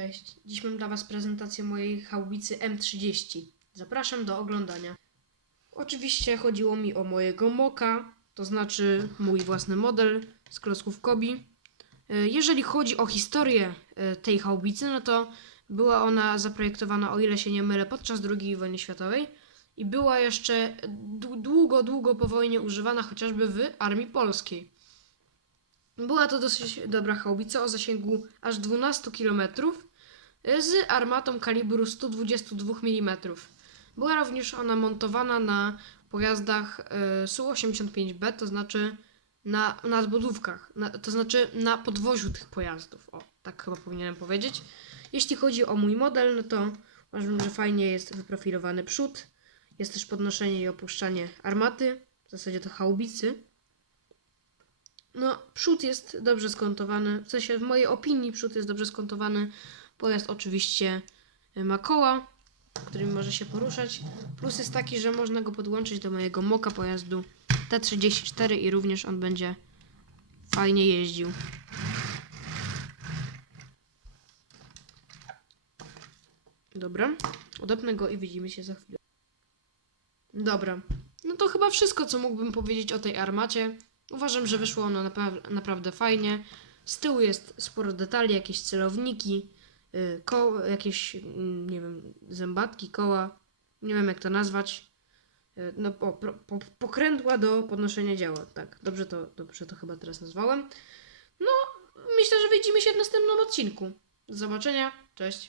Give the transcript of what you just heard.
Cześć, dziś mam dla Was prezentację mojej haubicy M30. Zapraszam do oglądania. Oczywiście chodziło mi o mojego moka, to znaczy mój własny model z klocków Kobi. E, Jeżeli chodzi o historię e, tej haubicy, no to była ona zaprojektowana, o ile się nie mylę, podczas II wojny światowej i była jeszcze dłu- długo, długo po wojnie używana chociażby w armii polskiej. Była to dosyć dobra haubica o zasięgu aż 12 km z armatą kalibru 122 mm. Była również ona montowana na pojazdach e, Su-85B, to znaczy na nadbudówkach, na, to znaczy na podwoziu tych pojazdów. O, tak chyba powinienem powiedzieć. Jeśli chodzi o mój model, no to uważam, że fajnie jest wyprofilowany przód. Jest też podnoszenie i opuszczanie armaty, w zasadzie to haubicy. No, przód jest dobrze skontowany, w sensie w mojej opinii przód jest dobrze skontowany. Pojazd oczywiście y, ma koła, którymi może się poruszać. Plus jest taki, że można go podłączyć do mojego moka pojazdu T34 i również on będzie fajnie jeździł. Dobra, odepnę go i widzimy się za chwilę. Dobra, no to chyba wszystko, co mógłbym powiedzieć o tej armacie. Uważam, że wyszło ono napra- naprawdę fajnie. Z tyłu jest sporo detali, jakieś celowniki, y, ko- jakieś, mm, nie wiem, zębatki, koła. Nie wiem, jak to nazwać. Y, No, po, po, pokrętła do podnoszenia działa. Tak, dobrze to, dobrze to chyba teraz nazwałem. No, myślę, że widzimy się w następnym odcinku. Do zobaczenia. Cześć.